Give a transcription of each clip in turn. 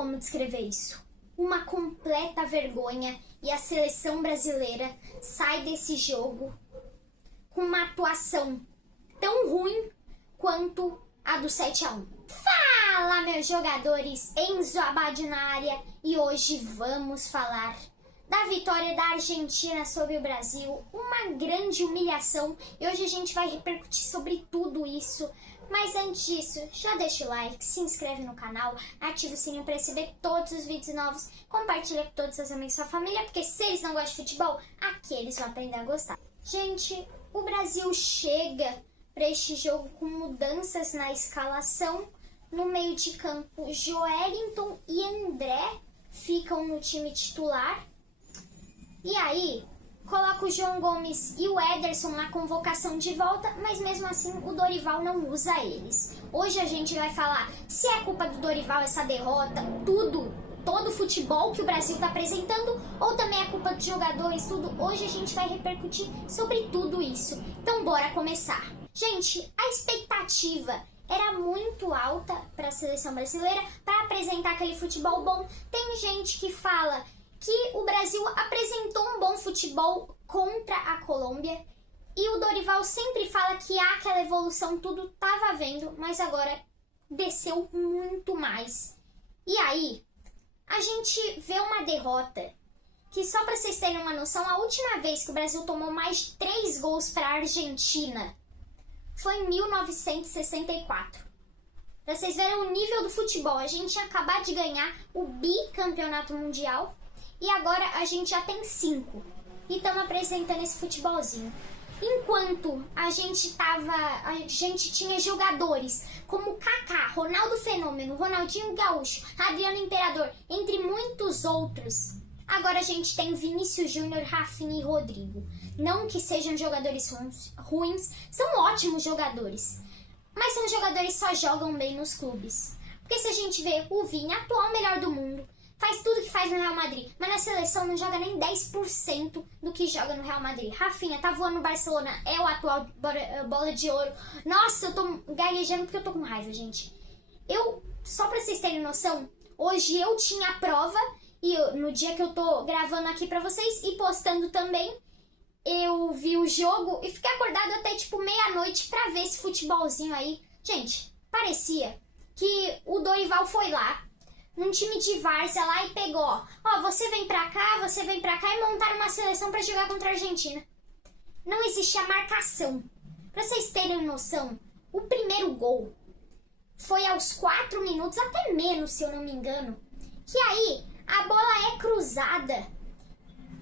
como descrever isso. Uma completa vergonha, e a seleção brasileira sai desse jogo com uma atuação tão ruim quanto a do 7-1. Fala, meus jogadores! Enzo Abad na área, e hoje vamos falar da vitória da Argentina sobre o Brasil, uma grande humilhação, e hoje a gente vai repercutir sobre tudo isso. Mas antes disso, já deixa o like, se inscreve no canal, ativa o sininho para receber todos os vídeos novos, compartilha com todos os seus amigos e sua família, porque se eles não gostam de futebol, aqui eles vão aprender a gostar. Gente, o Brasil chega para este jogo com mudanças na escalação. No meio de campo, Joelinton e André ficam no time titular. E aí, coloca o João Gomes e o Ederson na convocação de volta, mas mesmo assim o Dorival não usa eles. Hoje a gente vai falar se é culpa do Dorival essa derrota, todo o futebol que o Brasil está apresentando, ou também é culpa dos jogadores, tudo. Hoje a gente vai repercutir sobre tudo isso. Então bora começar. Gente, a expectativa era muito alta para a seleção brasileira para apresentar aquele futebol bom. Tem gente que fala que o Brasil apresentou um bom futebol contra a Colômbia, e o Dorival sempre fala que há aquela evolução, tudo estava vendo, mas agora desceu muito mais. E aí, a gente vê uma derrota que, só para vocês terem uma noção, a última vez que o Brasil tomou mais de 3 gols para a Argentina foi em 1964. Para vocês verem o nível do futebol, a gente tinha acabado de ganhar o bicampeonato mundial, e agora a gente já tem 5. E estamos apresentando esse futebolzinho. Enquanto a gente tinha jogadores como Kaká, Ronaldo Fenômeno, Ronaldinho Gaúcho, Adriano Imperador, entre muitos outros, agora a gente tem Vinícius Júnior, Rafinha e Rodrigo. Não que sejam jogadores ruins, são ótimos jogadores. Mas são jogadores que só jogam bem nos clubes. Porque se a gente vê o Vini, atual melhor do mundo, faz tudo que faz no Real Madrid, mas na seleção não joga nem 10% do que joga no Real Madrid. Rafinha tá voando no Barcelona, é o atual bola de ouro. Nossa, eu tô gaguejando porque eu tô com raiva, gente. Só pra vocês terem noção, hoje eu tinha a prova, e no dia que eu tô gravando aqui pra vocês e postando também, eu vi o jogo e fiquei acordado até tipo meia-noite pra ver esse futebolzinho aí. Gente, parecia que o Dorival foi lá num time de várzea lá e pegou, ó, você vem pra cá e montaram uma seleção pra jogar contra a Argentina. Não existia marcação. Pra vocês terem noção, o primeiro gol foi aos 4 minutos, até menos se eu não me engano, que aí a bola é cruzada,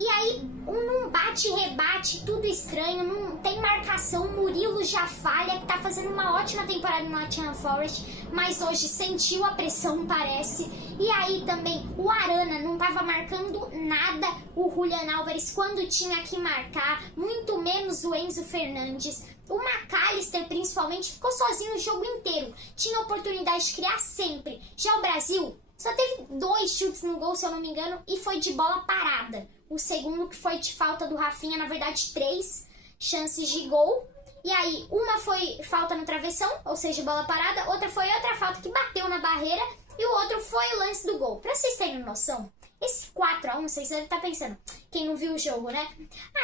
e aí num bate-rebate, tudo estranho, não tem marcação. Murilo já falha, que tá fazendo uma ótima temporada no Nottingham Forest, mas hoje sentiu a pressão, parece. E aí também o Arana não tava marcando nada o Julián Álvares quando tinha que marcar, muito menos o Enzo Fernandes. O McAllister, principalmente, ficou sozinho o jogo inteiro, tinha oportunidade de criar sempre. Já o Brasil só teve 2 chutes no gol, se eu não me engano, e foi de bola parada. O segundo que foi de falta do Rafinha, na verdade 3 chances de gol. E aí, uma foi falta no travessão, ou seja, bola parada. Outra foi outra falta que bateu na barreira. E o outro foi o lance do gol. Pra vocês terem noção, esse 4-1, vocês devem estar pensando, quem não viu o jogo, né?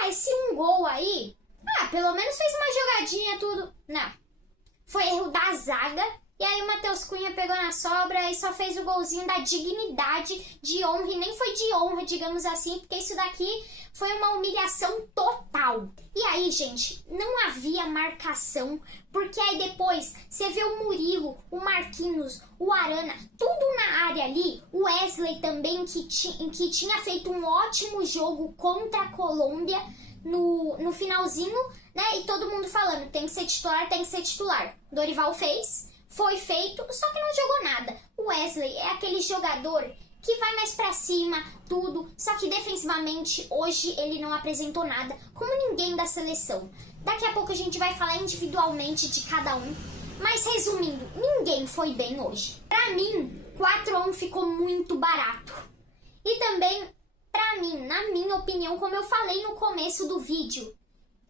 Esse um gol aí, pelo menos fez uma jogadinha, tudo. Não. Foi erro da zaga. E aí o Matheus Cunha pegou na sobra e só fez o golzinho da dignidade, de honra, e nem foi de honra, digamos assim, porque isso daqui foi uma humilhação total. E aí, gente, não havia marcação, porque aí depois você vê o Murilo, o Marquinhos, o Arana, tudo na área ali, o Wesley também, que tinha feito um ótimo jogo contra a Colômbia no finalzinho, né, e todo mundo falando, tem que ser titular, tem que ser titular. Dorival fez. Foi feito, só que não jogou nada. O Wesley é aquele jogador que vai mais pra cima, tudo, só que defensivamente hoje ele não apresentou nada, como ninguém da seleção. Daqui a pouco a gente vai falar individualmente de cada um, mas resumindo, ninguém foi bem hoje. Pra mim, 4-1 ficou muito barato. E também, pra mim, na minha opinião, como eu falei no começo do vídeo,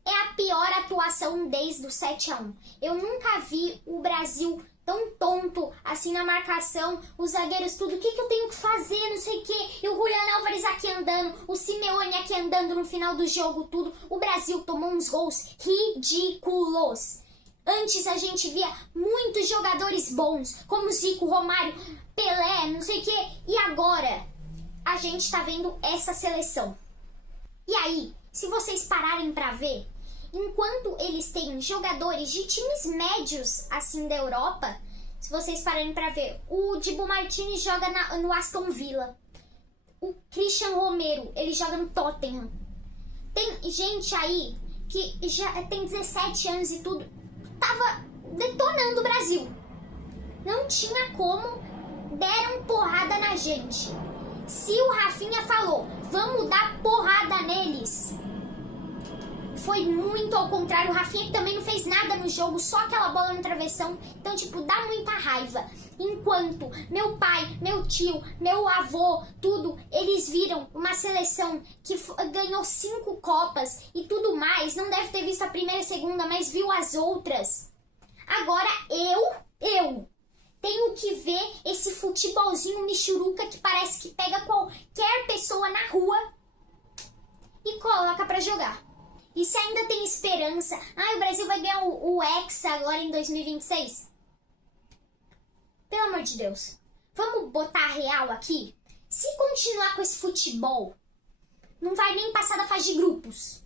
é a pior atuação desde o 7-1. Eu nunca vi o Brasil tão tonto assim na marcação, os zagueiros tudo, o que eu tenho que fazer, não sei o que, e o Julián Álvares aqui andando, o Simeone aqui andando no final do jogo, tudo. O Brasil tomou uns gols ridículos. Antes a gente via muitos jogadores bons, como Zico, Romário, Pelé, não sei o que, e agora a gente tá vendo essa seleção. E aí, se vocês pararem pra ver, enquanto eles têm jogadores de times médios, assim, da Europa, se vocês pararem pra ver, o Dibu Martínez joga no Aston Villa. O Christian Romero, ele joga no Tottenham. Tem gente aí que já tem 17 anos e tudo, tava detonando o Brasil. Não tinha como, deram porrada na gente. Se o Rafinha falou, vamos dar porrada neles, foi muito ao contrário. O Rafinha que também não fez nada no jogo, só aquela bola no travessão. Então, tipo, dá muita raiva. Enquanto meu pai, meu tio, meu avô, tudo, eles viram uma seleção que ganhou 5 Copas e tudo mais. Não deve ter visto a primeira e a segunda, mas viu as outras. Agora eu tenho que ver esse futebolzinho michuruca que parece que pega qualquer pessoa na rua e coloca pra jogar. E se ainda tem esperança, o Brasil vai ganhar o Hexa agora em 2026? Pelo amor de Deus, vamos botar a real aqui? Se continuar com esse futebol, não vai nem passar da fase de grupos.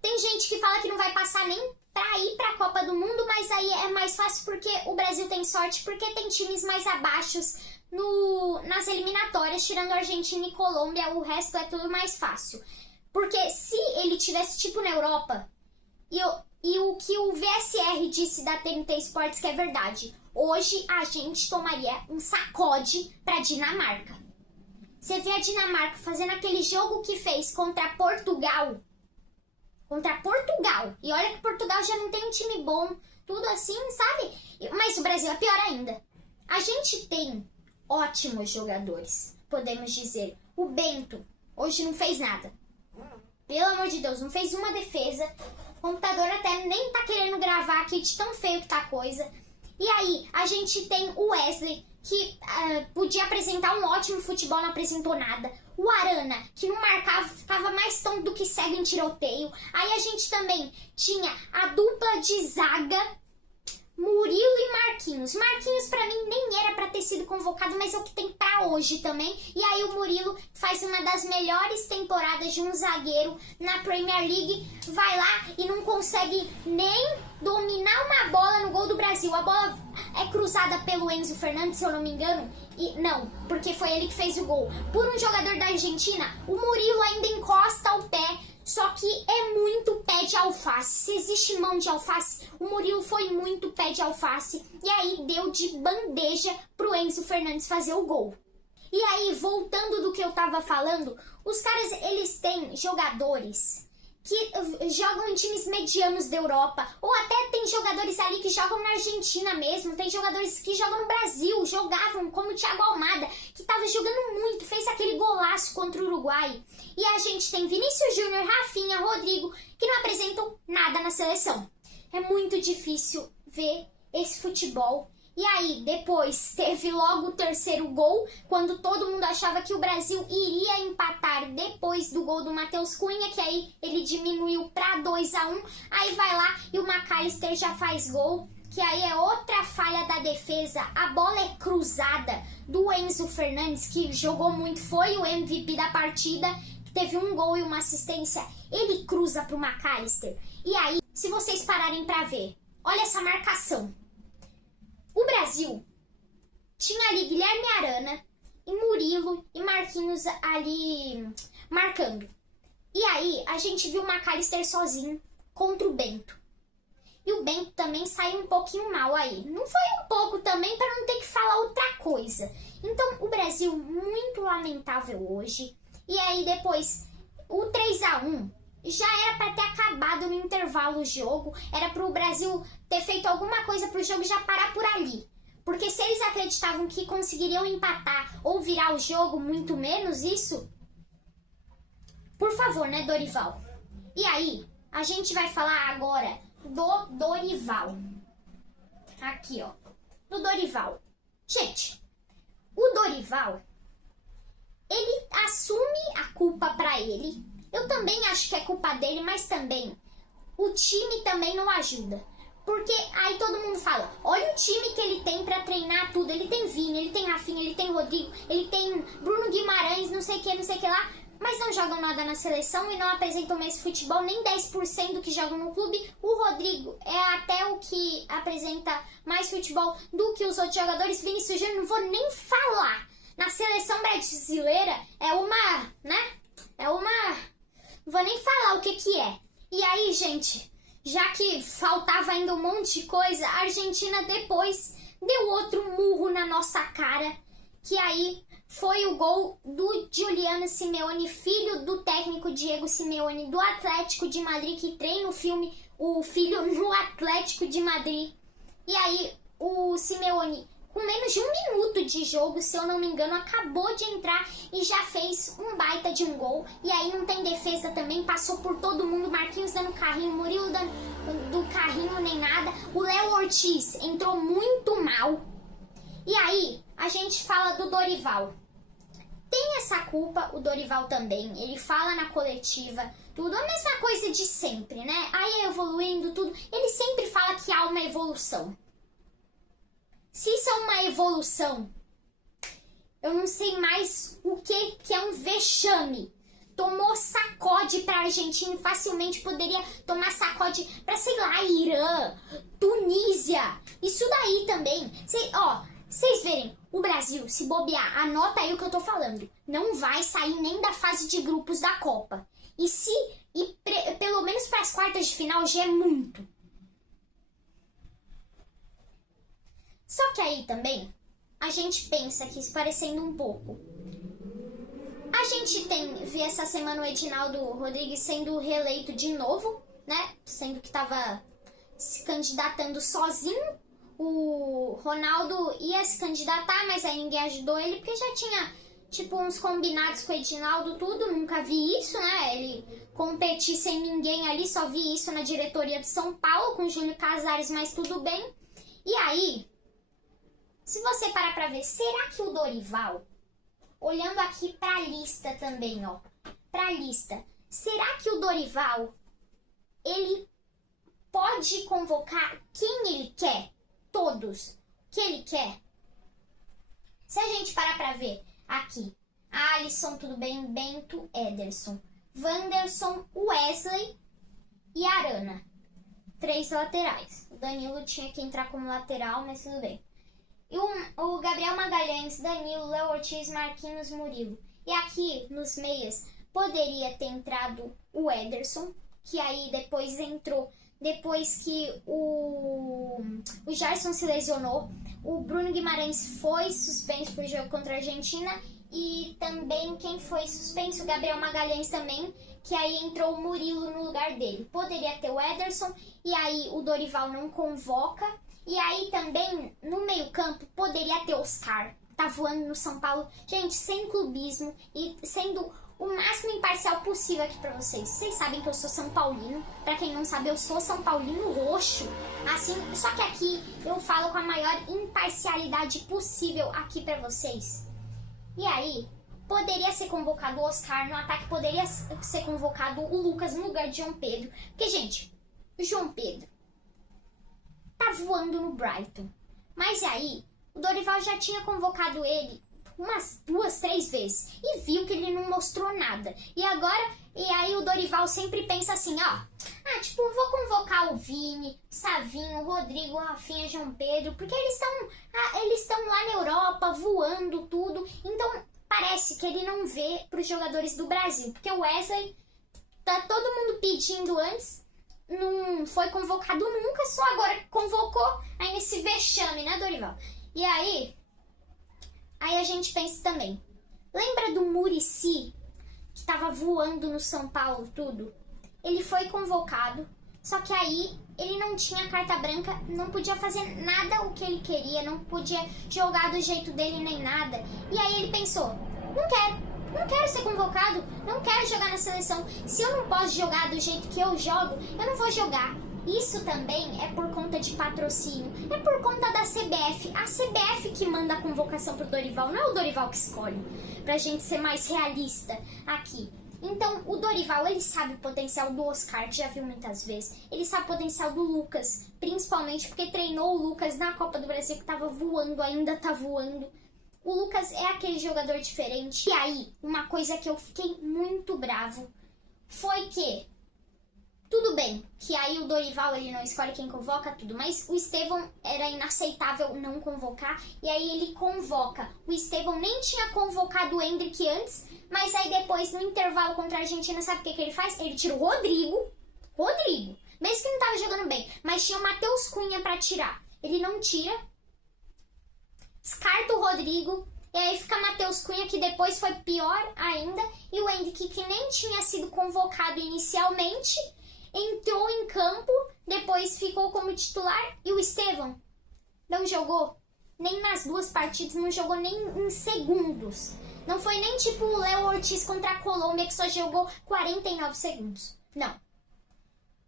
Tem gente que fala que não vai passar nem pra ir pra Copa do Mundo, mas aí é mais fácil porque o Brasil tem sorte, porque tem times mais abaixo nas eliminatórias, tirando Argentina e Colômbia, o resto é tudo mais fácil. Porque se ele tivesse tipo na Europa, e o que o VSR disse da TNT Sports que é verdade, hoje a gente tomaria um sacode pra Dinamarca. Você vê a Dinamarca fazendo aquele jogo que fez contra Portugal, e olha que Portugal já não tem um time bom, tudo assim, sabe? Mas o Brasil é pior ainda. A gente tem ótimos jogadores, podemos dizer. O Bento hoje não fez nada. Pelo amor de Deus, não fez uma defesa. O computador até nem tá querendo gravar aqui de tão feio que tá a coisa. E aí, a gente tem o Wesley, que podia apresentar um ótimo futebol, não apresentou nada. O Arana, que não marcava, ficava mais tonto do que cego em tiroteio. Aí a gente também tinha a dupla de zaga, Murilo e Marquinhos. Marquinhos pra mim nem era pra ter sido convocado, mas é o que tem pra hoje também. E aí o Murilo faz uma das melhores temporadas de um zagueiro na Premier League. Vai lá e não consegue nem dominar uma bola no gol do Brasil. A bola é cruzada pelo Enzo Fernandes, se eu não me engano. E não, porque foi ele que fez o gol. Por um jogador da Argentina, o Murilo ainda encosta o pé. Só que é muito pé de alface. Se existe mão de alface, o Murilo foi muito pé de alface. E aí deu de bandeja pro Enzo Fernandes fazer o gol. E aí, voltando do que eu tava falando, os caras, eles têm jogadores que jogam em times medianos da Europa. Ou até tem jogadores ali que jogam na Argentina mesmo. Tem jogadores que jogam no Brasil, jogavam como o Thiago Almada, que tava jogando muito, fez aquele golaço contra o Uruguai. E a gente tem Vinícius Júnior, Rafinha, Rodrigo, que não apresentam nada na seleção. É muito difícil ver esse futebol. E aí, depois, teve logo o terceiro gol, quando todo mundo achava que o Brasil iria empatar depois do gol do Matheus Cunha, que aí ele diminuiu para 2-1. Aí vai lá e o McAllister já faz gol, que aí é outra falha da defesa. A bola é cruzada do Enzo Fernandes, que jogou muito, foi o MVP da partida, que teve um gol e uma assistência. Ele cruza pro McAllister. E aí, se vocês pararem para ver, olha essa marcação. O Brasil tinha ali Guilherme Arana e Murilo e Marquinhos ali marcando. E aí a gente viu o McAllister sozinho contra o Bento. E o Bento também saiu um pouquinho mal aí. Não foi um pouco também para não ter que falar outra coisa. Então o Brasil muito lamentável hoje. E aí depois o 3-1 já era para ter acabado no intervalo o jogo. Era para o Brasil ter feito alguma coisa para o jogo já parar por ali. Porque se eles acreditavam que conseguiriam empatar ou virar o jogo, muito menos isso. Por favor, né, Dorival? E aí, a gente vai falar agora do Dorival. Aqui, ó. do Dorival. Gente, o Dorival, ele assume a culpa pra ele. Eu também acho que é culpa dele, mas também o time também não ajuda. Porque aí todo mundo fala, olha o time que ele tem pra treinar tudo. Ele tem Vini, ele tem Rafinha, ele tem Rodrigo, ele tem Bruno Guimarães, não sei o que lá. Mas não jogam nada na seleção e não apresentam mais futebol, nem 10% do que jogam no clube. O Rodrigo é até o que apresenta mais futebol do que os outros jogadores. Vinícius Júnior, não vou nem falar. Na seleção brasileira não vou nem falar o que é. E aí, gente, já que faltava ainda um monte de coisa, a Argentina depois deu outro murro na nossa cara, que aí foi o gol do Giuliano Simeone, filho do técnico Diego Simeone, do Atlético de Madrid, que treina o filho no Atlético de Madrid. E aí o Simeone, com menos de 1 minuto de jogo, se eu não me engano, acabou de entrar e já fez um baita de um gol. E aí não tem defesa também, passou por todo mundo, Marquinhos dando carrinho, Murilo dando do carrinho nem nada. O Léo Ortiz entrou muito mal. E aí a gente fala do Dorival. Tem essa culpa, o Dorival também, ele fala na coletiva, tudo, a mesma coisa de sempre, né? Aí evoluindo, tudo, ele sempre fala que há uma evolução. Se isso é uma evolução, eu não sei mais o que é um vexame. Tomou sacode pra Argentina, facilmente poderia tomar sacode pra, sei lá, Irã, Tunísia, isso daí também. Vocês verem, o Brasil, se bobear, anota aí o que eu tô falando, não vai sair nem da fase de grupos da Copa. Pelo menos para as quartas de final já é muito. Só que aí também, a gente pensa que isso parecendo um pouco. A gente vê essa semana o Edinaldo Rodrigues sendo reeleito de novo, né? Sendo que tava se candidatando sozinho. O Ronaldo ia se candidatar, mas aí ninguém ajudou ele, porque já tinha, tipo, uns combinados com o Edinaldo, tudo. Nunca vi isso, né? Ele competir sem ninguém ali, só vi isso na diretoria de São Paulo, com o Júlio Casares, mas tudo bem. E aí, se você parar pra ver, será que o Dorival, olhando aqui pra lista também, ó, pra lista, será que o Dorival, ele pode convocar quem ele quer? Todos que ele quer. Se a gente parar pra ver aqui, Alisson, tudo bem, Bento, Ederson, Wanderson, Wesley e Arana, 3 laterais. O Danilo tinha que entrar como lateral, mas tudo bem. E o Gabriel Magalhães, Danilo, Léo Ortiz, Marquinhos, Murilo. E aqui nos meias poderia ter entrado o Ederson, que aí depois entrou. Depois que o Gerson se lesionou, o Bruno Guimarães foi suspenso por jogo contra a Argentina. E também quem foi suspenso, o Gabriel Magalhães também, que aí entrou o Murilo no lugar dele. Poderia ter o Ederson, e aí o Dorival não convoca. E aí também, no meio campo, poderia ter Oscar, tá voando no São Paulo. Gente, sem clubismo e sendo o máximo imparcial possível aqui pra vocês. Vocês sabem que eu sou São Paulino. Pra quem não sabe, eu sou São Paulino roxo. Assim, só que aqui eu falo com a maior imparcialidade possível aqui pra vocês. E aí, poderia ser convocado o Oscar no ataque, poderia ser convocado o Lucas no lugar de João Pedro. Porque, gente, o João Pedro tá voando no Brighton. Mas aí, o Dorival já tinha convocado ele umas 2, 3 vezes e viu que ele não mostrou nada. E aí o Dorival sempre pensa assim, vou convocar o Vini, Savinho, Rodrigo, Rafinha, João Pedro, porque eles estão lá na Europa voando tudo. Então parece que ele não vê para os jogadores do Brasil, porque o Wesley tá todo mundo pedindo antes, não foi convocado nunca, só agora convocou, aí nesse vexame, né, Dorival? E aí a gente pensa também, lembra do Muricy, que tava voando no São Paulo, tudo? Ele foi convocado, só que aí ele não tinha carta branca, não podia fazer nada o que ele queria, não podia jogar do jeito dele nem nada. E aí ele pensou, não quero ser convocado, não quero jogar na seleção. Se eu não posso jogar do jeito que eu jogo, eu não vou jogar. Isso também é por conta de patrocínio, é por conta da CBF. A CBF que manda a convocação pro Dorival, não é o Dorival que escolhe. Pra gente ser mais realista aqui. Então, o Dorival, ele sabe o potencial do Oscar, que já viu muitas vezes. Ele sabe o potencial do Lucas, principalmente porque treinou o Lucas na Copa do Brasil, que tava voando, ainda tá voando. O Lucas é aquele jogador diferente. E aí, uma coisa que eu fiquei muito bravo foi que, tudo bem, que aí o Dorival, ele não escolhe quem convoca, tudo, mas o Estevão era inaceitável não convocar, e aí ele convoca. O Estevão nem tinha convocado o Endrick antes, mas aí depois, no intervalo contra a Argentina, sabe o que ele faz? Ele tira o Rodrigo, mesmo que não tava jogando bem, mas tinha o Matheus Cunha pra tirar. Ele não tira, descarta o Rodrigo, e aí fica Matheus Cunha, que depois foi pior ainda, e o Endrick, que nem tinha sido convocado inicialmente, entrou em campo, depois ficou como titular, e o Estevão não jogou nem nas duas partidas, não jogou nem em segundos. Não foi nem tipo o Léo Ortiz contra a Colômbia, que só jogou 49 segundos. Não.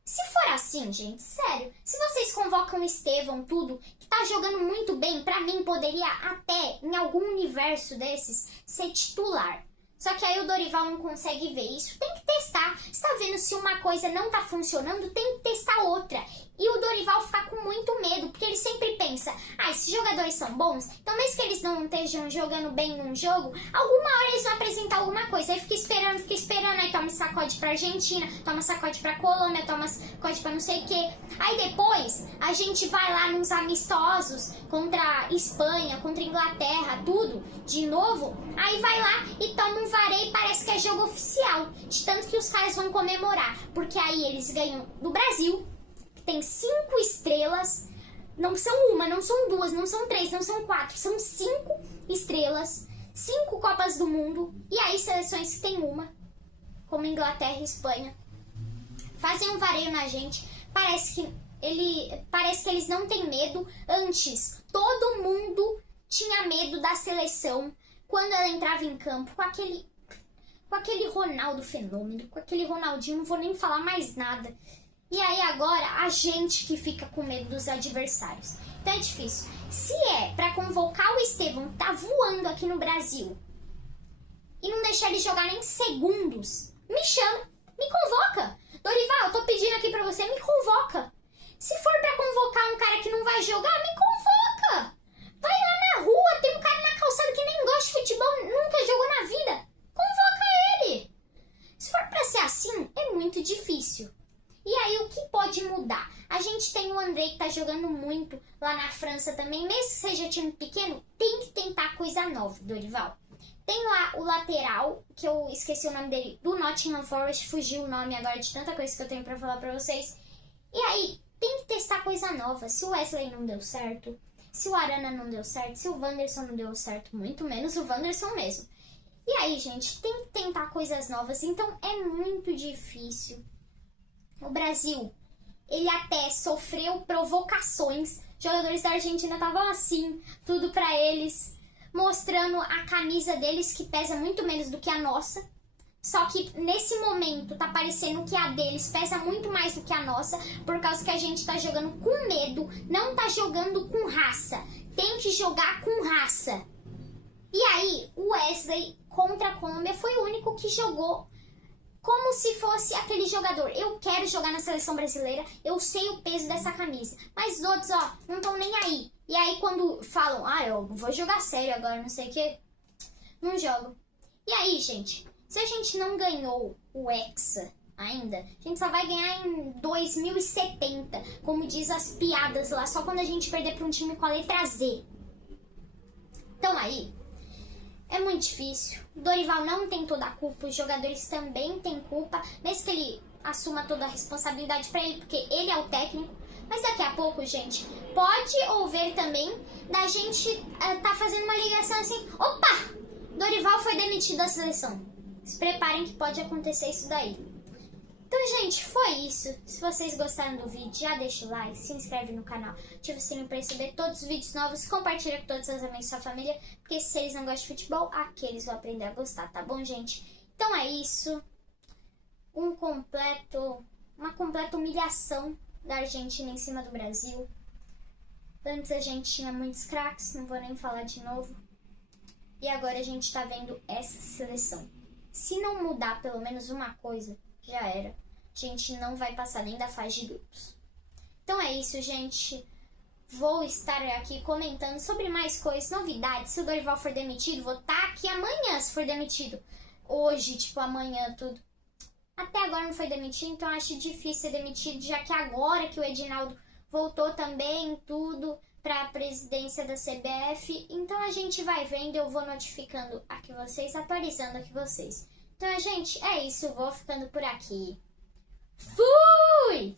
Se for assim, gente, sério, se vocês convocam o Estevão, tudo, que tá jogando muito bem, pra mim poderia até, em algum universo desses, ser titular. Só que aí o Dorival não consegue ver isso. Tem que testar. Você tá vendo se uma coisa não tá funcionando, tem que testar outra. E o Dorival fica com muito medo, porque ele sempre pensa, esses jogadores são bons, então mesmo que eles não estejam jogando bem num jogo, alguma hora eles vão apresentar alguma coisa. Aí fica esperando, aí toma sacode pra Argentina, toma sacode pra Colômbia, toma sacode pra não sei o quê. Aí depois, a gente vai lá nos amistosos, contra a Espanha, contra a Inglaterra, tudo, de novo, aí vai lá e toma um vareio e parece que é jogo oficial, de tanto que os caras vão comemorar, porque aí eles ganham do Brasil, tem 5 estrelas, não são uma, não são duas, não são 3, não são 4, são 5 estrelas, 5 Copas do Mundo, e aí seleções que tem uma, como Inglaterra e Espanha, fazem um vareio na gente, parece que eles não têm medo. Antes, todo mundo tinha medo da seleção, quando ela entrava em campo, com aquele Ronaldo fenômeno, com aquele Ronaldinho, não vou nem falar mais nada. E aí agora a gente que fica com medo dos adversários. Então é difícil. Se é pra convocar o Estevão, tá voando aqui no Brasil, e não deixar ele jogar nem segundos, me chama, me convoca. Dorival, eu tô pedindo aqui pra você, me convoca. Se for pra convocar um cara que não vai jogar, me convoca. Vai lá na rua, tem um cara na calçada que nem gosta de futebol, nunca jogou na vida. Convoca ele. Se for pra ser assim, é muito difícil. E aí, o que pode mudar? A gente tem o André que tá jogando muito lá na França também. Mesmo que seja time pequeno, tem que tentar coisa nova, Dorival. Tem lá o lateral, que eu esqueci o nome dele, do Nottingham Forest. Fugiu o nome agora de tanta coisa que eu tenho pra falar pra vocês. E aí, tem que testar coisa nova. Se o Wesley não deu certo, se o Arana não deu certo, se o Wanderson não deu certo, muito menos o Wanderson mesmo. E aí, gente, tem que tentar coisas novas. Então, é muito difícil. O Brasil, ele até sofreu provocações. Jogadores da Argentina estavam assim, tudo pra eles, mostrando a camisa deles, que pesa muito menos do que a nossa. Só que nesse momento tá parecendo que a deles pesa muito mais do que a nossa, por causa que a gente tá jogando com medo, não tá jogando com raça. Tem que jogar com raça. E aí, o Wesley contra a Colômbia foi o único que jogou como se fosse aquele jogador. Eu quero jogar na seleção brasileira, eu sei o peso dessa camisa. Mas os outros, não estão nem aí. E aí quando falam, eu vou jogar sério agora, não sei o que, não jogo. E aí, gente, se a gente não ganhou o Hexa ainda, a gente só vai ganhar em 2070, como diz as piadas lá, só quando a gente perder para um time com a letra Z. Então aí, é muito difícil. O Dorival não tem toda a culpa, os jogadores também têm culpa, mesmo que ele assuma toda a responsabilidade pra ele, porque ele é o técnico. Mas daqui a pouco, gente, pode ouvir também da gente tá fazendo uma ligação assim, opa, Dorival foi demitido da seleção. Se preparem que pode acontecer isso daí. Então, gente, foi isso. Se vocês gostaram do vídeo, já deixa o like, se inscreve no canal, ativa o sininho para receber todos os vídeos novos, compartilha com todos os seus amigos e sua família, porque se eles não gostam de futebol, aqueles vão aprender a gostar, tá bom, gente? Então é isso. Uma completa humilhação da Argentina em cima do Brasil. Antes a gente tinha muitos craques, não vou nem falar de novo. E agora a gente tá vendo essa seleção. Se não mudar pelo menos uma coisa, já era. A gente não vai passar nem da fase de grupos. Então é isso, gente. Vou estar aqui comentando sobre mais coisas, novidades. Se o Dorival for demitido, vou estar aqui amanhã se for demitido. Hoje, tipo, amanhã, tudo. Até agora não foi demitido, então acho difícil ser demitido, já que agora que o Edinaldo voltou também, tudo, para a presidência da CBF. Então a gente vai vendo, eu vou notificando aqui vocês, atualizando aqui vocês. Então, gente, é isso, vou ficando por aqui. Fui!